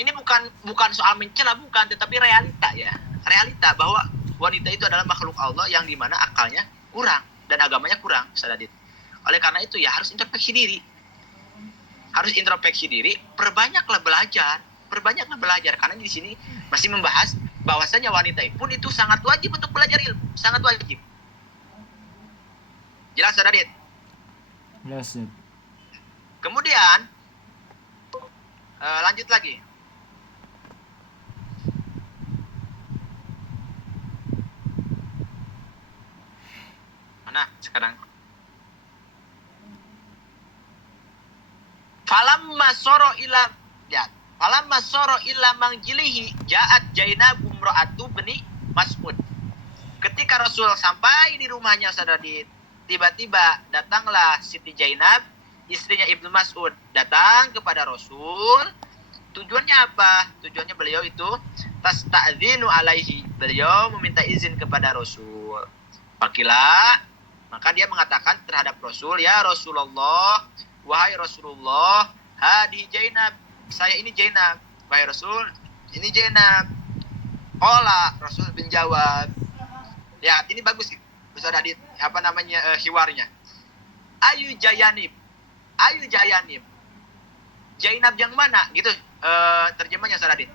ini bukan soal mencela, bukan, tetapi realita ya. Realita bahwa wanita itu adalah makhluk Allah yang dimana akalnya kurang dan agamanya kurang, Sadadit. Oleh karena itu ya harus introspeksi diri. Harus introspeksi diri, perbanyaklah belajar karena di sini masih membahas bahwasanya wanita pun itu sangat wajib untuk belajar ilmu, sangat wajib. Jelas, Sadadit? Jelas, Ustaz. Kemudian lanjut lagi. Mana sekarang? Falamma soro ila mangjilihi ja'at Jainabum ra'atu bni Mas'ud. Ketika Rasul sampai di rumahnya, Sadadit, tiba-tiba datanglah Siti Jainab, istrinya Ibnu Mas'ud, datang kepada Rasul. Tujuannya apa? Tujuannya beliau itu tasta'dzinu alaihi. Beliau meminta izin kepada Rasul. Fakila, maka dia mengatakan terhadap Rasul, ya Rasulullah, wahai Rasulullah, hadi Jainab, saya ini Jainab. Wahai Rasul, ini Jainab. Ola, Rasul menjawab. Ya, ini bagus, Ustaz Adit, hiwarnya. Ayu Jayanib. Jainab yang mana? Gitu terjemahnya, Ustaz Adit.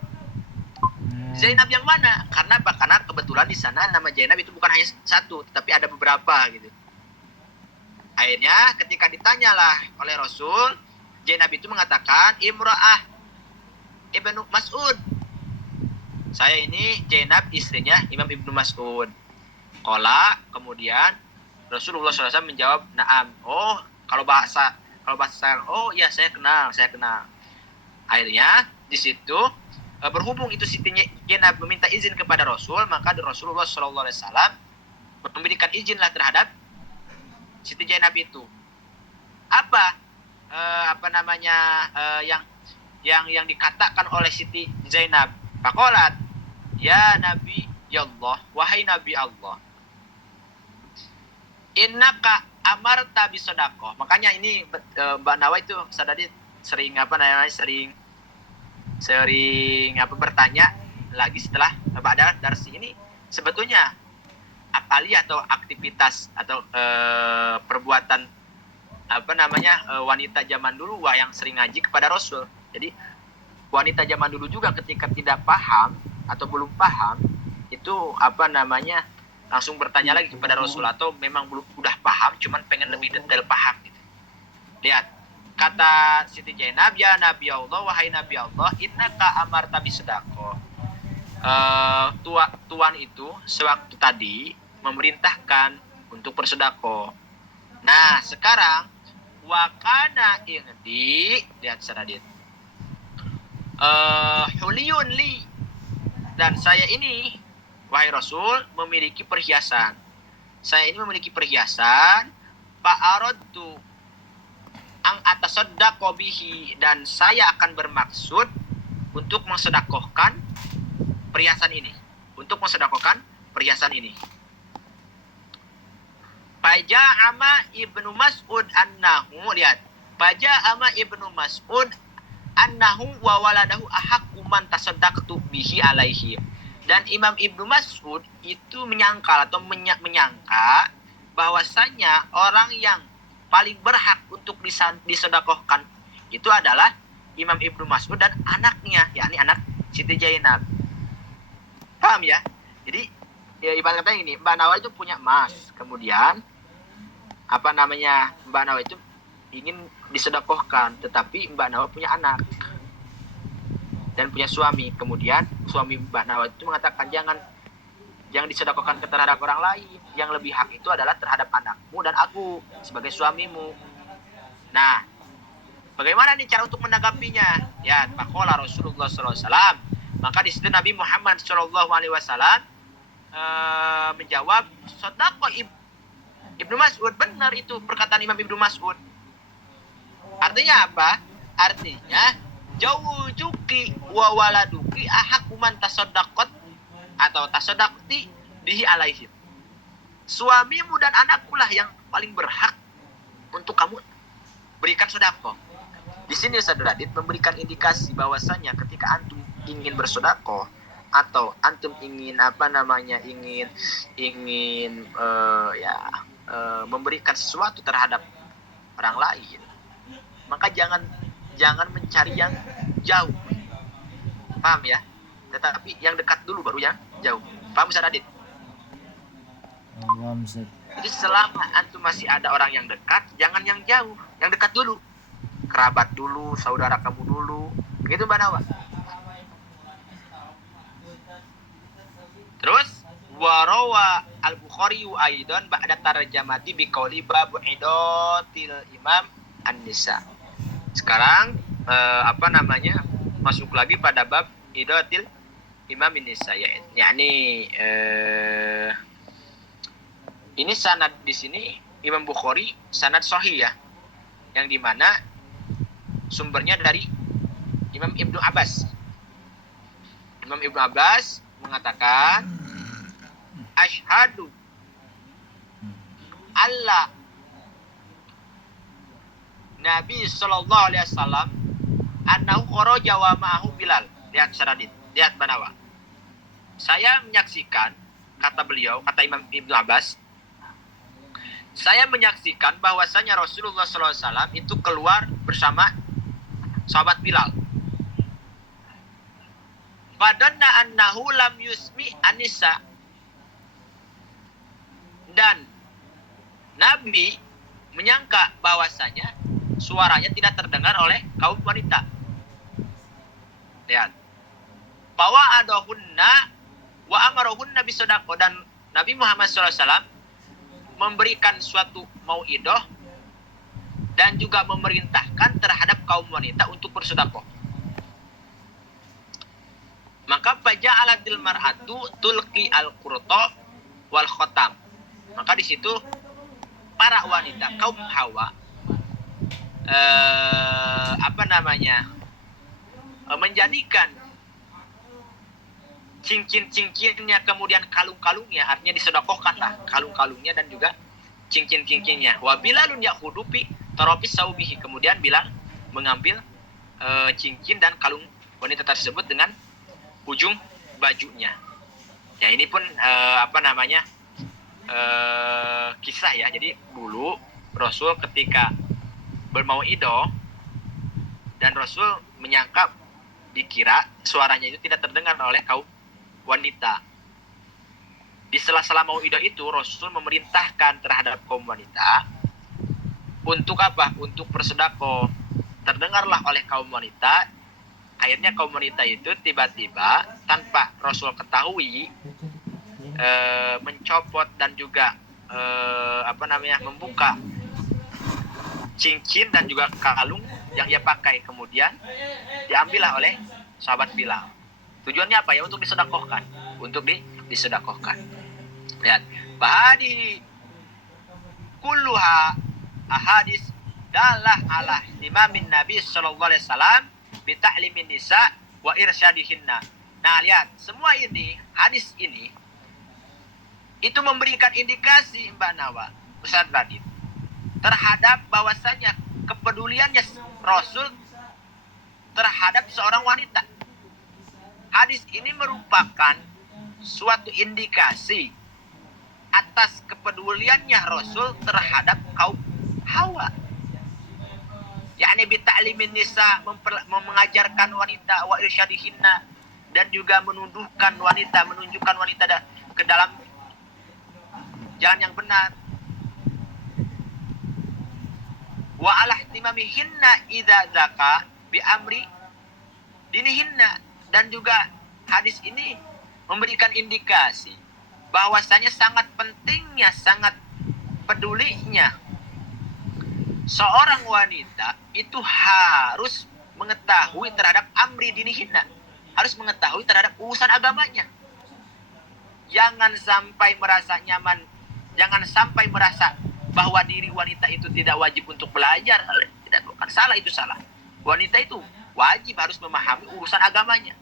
Zainab yang mana? Karena apa? Karena kebetulan di sana nama Zainab itu bukan hanya satu, tetapi ada beberapa gitu. Akhirnya ketika ditanyalah oleh Rasul, Zainab itu mengatakan, Imra'ah Ibnu Mas'ud. Saya ini Zainab, istrinya Imam Ibnu Mas'ud. Qala, kemudian Rasulullah SAW menjawab, na'am. Oh, kalau bahasa oh iya saya kenal. Akhirnya di situ berhubung itu Siti Zainab meminta izin kepada Rasul, maka Rasulullah SAW memberikan izinlah terhadap Siti Zainab itu. Yang dikatakan oleh Siti Zainab, faqalat, ya Nabi ya Allah, wahai Nabi Allah, innaka amarta bisodaqoh. Makanya ini Mbak Nawa itu sadari sering bertanya lagi setelah Ba'da darsi ini, sebetulnya apalia atau aktivitas atau perbuatan wanita zaman dulu yang sering ngaji kepada Rasul. Jadi wanita zaman dulu juga ketika tidak paham atau belum paham itu langsung bertanya lagi kepada Rasul, atau memang belum udah paham cuman pengen lebih detail paham gitu. Lihat kata Siti Zainab, ya Nabi Allah, wahai Nabi Allah, innaka amarta bisedaqoh. Tuan itu sewaktu tadi memerintahkan untuk bersedekah. Nah sekarang wakana indi, lihat Sadadit, huliyun li, dan saya ini wahai Rasul memiliki perhiasan. Saya ini memiliki perhiasan, fa'aradtu ang atasaddaqo bihi, dan saya akan bermaksud untuk mensedekahkan perhiasan ini. Faja'ama Ibnu Mas'ud annahu, lihat, Faja'ama Ibnu Mas'ud annahu wa waladahu ahaqqu man tasaddaqtu bihi alaihi. Dan Imam Ibnu Mas'ud itu menyangka bahwasanya orang yang paling berhak untuk disedekahkan itu adalah Imam Ibnu Mas'ud dan anaknya, yakni anak Siti Zainab. Paham ya? Jadi ya ibarat kata ini, Mbak Nawa itu punya emas, kemudian Mbak Nawa itu ingin disedekahkan, tetapi Mbak Nawa punya anak dan punya suami. Kemudian suami Mbak Nawa itu mengatakan, jangan disedekahkan terhadap orang lain, yang lebih hak itu adalah terhadap anakmu dan aku sebagai suamimu. Nah, bagaimana nih cara untuk menanggapinya? Ya, faqala Rasulullah SAW. Maka di situ Nabi Muhammad SAW menjawab, sodaqo Ibnu Mas'ud, benar itu perkataan Imam Ibnu Mas'ud. Artinya apa? Artinya jawujuki wa waladuki ahakuman tasaddaqat atau tasaddaqti bihi alaihim. Suamimu dan anakku lah yang paling berhak untuk kamu berikan sedekah. Di sini Ustaz Radit memberikan indikasi bahwasanya ketika antum ingin bersedekah atau antum ingin memberikan sesuatu terhadap orang lain, maka jangan mencari yang jauh. Paham ya? Tetapi yang dekat dulu baru yang jauh. Paham Ustaz Radit? Paham Ustaz. Jadi selama antum masih ada orang yang dekat, jangan yang jauh, yang dekat dulu. Kerabat dulu, saudara kamu dulu. Begitu Mbak Nawa. Terus warawa al-Bukhari aidan ba'da tarjamati biqauli bab idatil imam an-nisa. Sekarang masuk lagi pada bab idatil imam an-nisa, yakni ini sanad di sini Imam Bukhari sanad sahih ya, yang dimana sumbernya dari Imam Ibnu Abbas. Imam Ibnu Abbas mengatakan, asyhadu alla Nabi sallallahu alaihi wasallam annahu kharaja wa ma'ahu Bilal. Lihat Saradit, lihat Banawa. Saya menyaksikan, kata beliau, kata Imam Ibnu Abbas, saya menyaksikan bahwasanya Rasulullah SAW itu keluar bersama sahabat Bilal. Fadanna annahu lam yusmi anisa. Dan Nabi menyangka bahwasanya suaranya tidak terdengar oleh kaum wanita. Lihat. Bawa adahunna wa amarahunna bisadaqah, dan Nabi Muhammad SAW memberikan suatu mau'idah dan juga memerintahkan terhadap kaum wanita untuk bersedekah. Maka faja'alatil mar'atu tulqi al-qurta wal khotam. Maka di situ para wanita kaum Hawa menjadikan cincin-cincinnya, kemudian kalung-kalungnya, artinya disedekahkan lah kalung-kalungnya dan juga cincin-cincinnya. Wa Bilalun ya'khudupi tarafis saubihi, kemudian Bilal mengambil cincin dan kalung wanita tersebut dengan ujung bajunya. Ya ini pun kisah ya. Jadi dulu Rasul ketika bermau'idah dan Rasul menyangka, dikira suaranya itu tidak terdengar oleh kaum wanita. Di sela-sela mau'idah itu Rasul memerintahkan terhadap kaum wanita untuk apa? Untuk bersedekah. Terdengarlah oleh kaum wanita. Akhirnya kaum wanita itu tiba-tiba tanpa Rasul ketahui mencopot dan juga membuka cincin dan juga kalung yang ia pakai, kemudian diambillah oleh sahabat Bilal. Tujuannya apa ya? Untuk disedekahkan, disedekahkan. Lihat, bahadi kulluha ahadis dalah ala imamin Nabi sallallahu alaihi wasallam bi ta'limin nisa wa irsyadihinna. Nah, lihat, semua ini, hadis ini itu memberikan indikasi Mbak Nawa, Ustaz Radit, terhadap bahwasanya kepeduliannya Rasul terhadap seorang wanita. Hadis ini merupakan suatu indikasi atas kepeduliannya Rasul terhadap kaum Hawa. Yakni bita'limin nisa, mengajarkan wanita, wa irsyadihinna, dan juga menunjukkan wanita ke dalam jalan yang benar. Wa alah timamihinna idza zaka bi amri dinihinna, dan juga hadis ini memberikan indikasi bahwasanya sangat pentingnya, sangat pedulinya seorang wanita itu harus mengetahui terhadap amri dinihinna, harus mengetahui terhadap urusan agamanya. Jangan sampai merasa nyaman, jangan sampai merasa bahwa diri wanita itu tidak wajib untuk belajar. Tidak, bukan, salah, itu salah. Wanita itu wajib harus memahami urusan agamanya,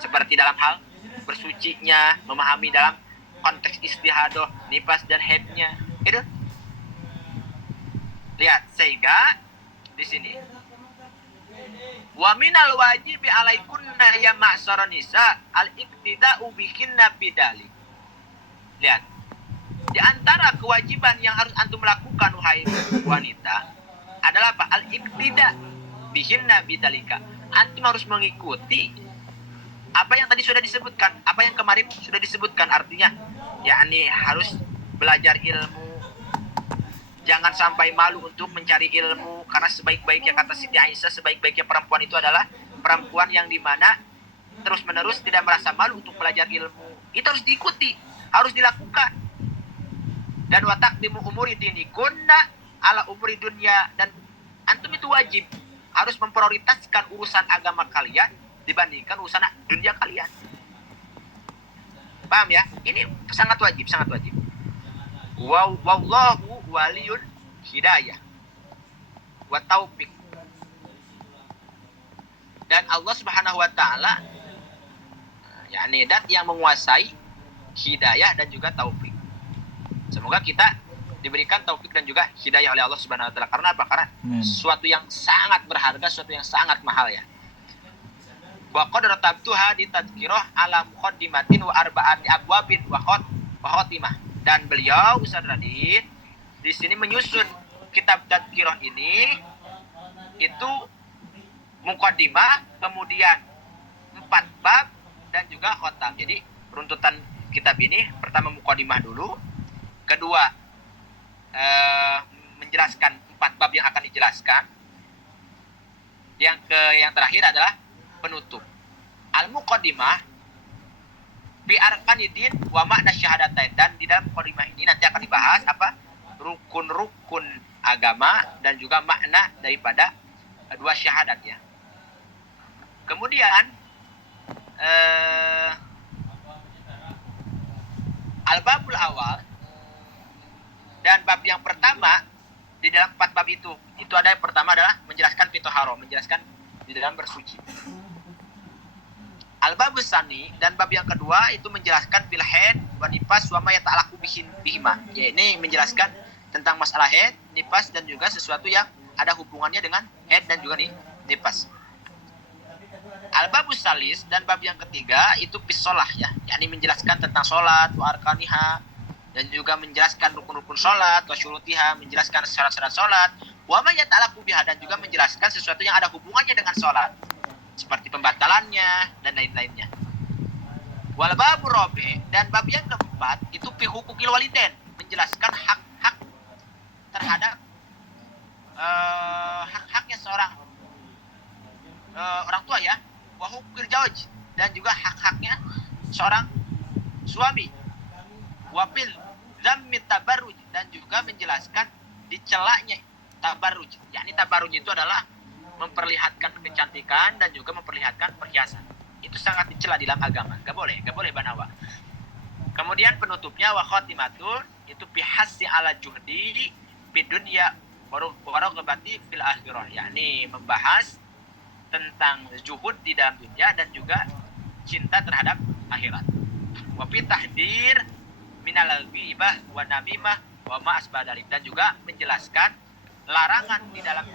seperti dalam hal bersucinya, memahami dalam konteks istihadah, nifas dan haidnya. Itu. Lihat, sehingga di sini Wa minal wajibi alaikunna ya ma'syara nisa al-iqtida'u bihinna bidali. Lihat. Di antara kewajiban yang harus antum lakukan wahai wanita adalah apa? Al-iqtida bihinna bidalika. Antum harus mengikuti apa yang tadi sudah disebutkan, apa yang kemarin sudah disebutkan, artinya yakni harus belajar ilmu. Jangan sampai malu untuk mencari ilmu, karena sebaik-baiknya, kata Siti Aisyah, sebaik-baiknya perempuan itu adalah perempuan yang dimana terus-menerus tidak merasa malu untuk belajar ilmu. Itu harus diikuti, harus dilakukan. Dan watak dimu umuri dini kunna ala umuri dunia, dan antum itu wajib harus memprioritaskan urusan agama kalian dibandingkan urusan dunia kalian. Paham ya? Ini sangat wajib, sangat wajib. Wallahu waliyun hidayah wa taufik. Dan Allah Subhanahu wa taala yakni dat yang menguasai hidayah dan juga taufik. Semoga kita diberikan taufik dan juga hidayah oleh Allah Subhanahu wa taala. Karena apa? Karena sesuatu yang sangat berharga, sesuatu yang sangat mahal ya. Wa qad ratabtuha di tadhkirah ala muqaddimatin wa arba'ati abwabin wa khotimah. Dan beliau Ustaz Radit di sini menyusun kitab tadhkirah ini itu muqaddimah, kemudian 4 bab dan juga khotam. Jadi runtutan kitab ini pertama muqaddimah dulu, kedua menjelaskan 4 bab yang akan dijelaskan. Yang terakhir adalah penutup. Al-muqaddimah fi arkanidin wa makna syahadatain, dan di dalam muqaddimah ini nanti akan dibahas apa? Rukun-rukun agama dan juga makna daripada 2 syahadat ya. Kemudian al-babul awal, dan bab yang pertama di dalam 4 bab itu ada yang pertama adalah menjelaskan fitoharo, menjelaskan di dalam bersuci. Al-babus sani, dan bab yang kedua itu menjelaskan fil haid wa nifas wa ma yata'allaqu bihima. Ya, ini menjelaskan tentang masalah haid, nifas, dan juga sesuatu yang ada hubungannya dengan haid dan juga nifas. Al-babus salis, dan bab yang ketiga itu fisolah ya, yakni menjelaskan tentang sholat wa arkaniha, dan juga menjelaskan rukun-rukun sholat wa syurutiha, menjelaskan syarat-syarat sholat wa ma yata'allaqu biha, dan juga menjelaskan sesuatu yang ada hubungannya dengan sholat seperti pembatalannya dan lain-lainnya. Wal babur rabi, dan bab yang keempat itu fi hukukil walidain, menjelaskan hak-hak terhadap hak-haknya seorang orang tua ya, wa hukukil zawj, dan juga hak-haknya seorang suami, wa fil zammi tabarruj, dan juga menjelaskan dicelanya tabarruj. Yakni tabarruj itu adalah memperlihatkan kecantikan dan juga memperlihatkan perhiasan. Itu sangat dicela di dalam agama. Gak boleh banawa. Kemudian penutupnya wa khotimatun, itu bihassi ala juhdi fid dunya wa raghbati fil akhirah, yakni membahas tentang zuhud di dalam dunia dan juga cinta terhadap akhirat. Wa fi tahdir minal ghibah wa namimah wa ma asbadalik, dan juga menjelaskan larangan di dalam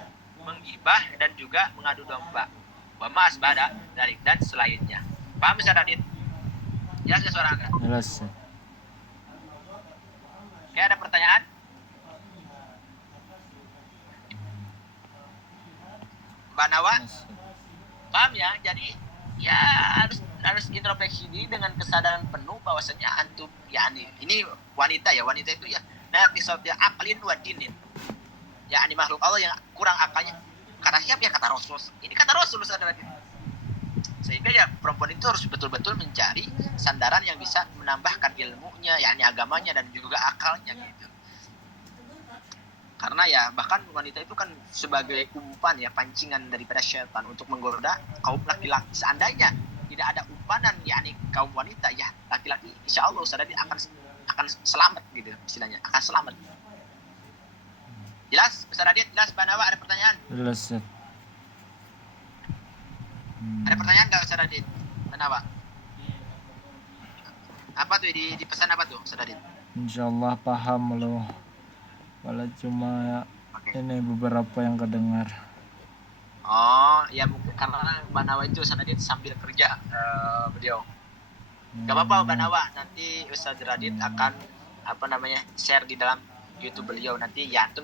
menggibah dan juga mengadu domba, wa ma asbadalik, dan selainnya. Paham Ustaz Radit? Jelas ya suara Anda? Jelas. Oke, ada pertanyaan? Mbak Nawa? Paham ya? Jadi ya harus introspeksi diri dengan kesadaran penuh bahwasanya antum ini wanita ya, wanita itu ya naqisat ya aqlin wa dinin. Ya ini makhluk Allah yang kurang akalnya. Kata siapa ya? Kata Rasul. Ini kata Rasul saudara. Sehingga ya perempuan itu harus betul-betul mencari sandaran yang bisa menambahkan ilmunya, yakni agamanya dan juga akalnya gitu. Karena ya bahkan wanita itu kan sebagai umpan ya, pancingan daripada syaitan untuk menggoda kaum laki-laki. Seandainya tidak ada umpanan yakni kaum wanita ya, laki-laki insya Allah saudara akan selamat gitu istilahnya, akan selamat. Jelas Ustaz Radit? Jelas Mbak Nawa? Ada pertanyaan? Jelas. Ada pertanyaan nggak Ustaz Radit? Mbak Nawa? Apa tuh di pesan apa tuh Ustaz Radit? Insyaallah paham loh. Walau cuma ini beberapa yang kedengar. Oh, ya mungkin karena Mbak Nawa itu Radit sambil kerja beliau. Gak apa-apa Mbak Nawa, nanti Ustaz Radit akan share di dalam YouTube beliau nanti ya antum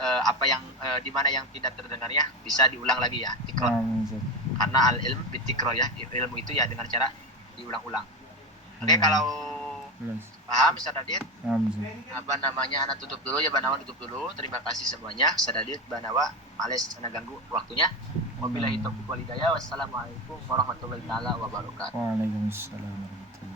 apa yang di mana yang tidak terdengarnya bisa diulang lagi ya, tikrar. Karena al ilm bitikrar ya, ilmu itu ya dengan cara diulang-ulang. Oke, kalau paham Ustaz Radit? Anak tutup dulu ya, Mbak Nawa tutup dulu. Terima kasih semuanya. Ustaz Radit, Mbak Nawa, males kena ganggu waktunya. Wabillahi taufiq wal hidayah. Wassalamualaikum warahmatullahi taala wabarakatuh. Waalaikumsalam warahmatullahi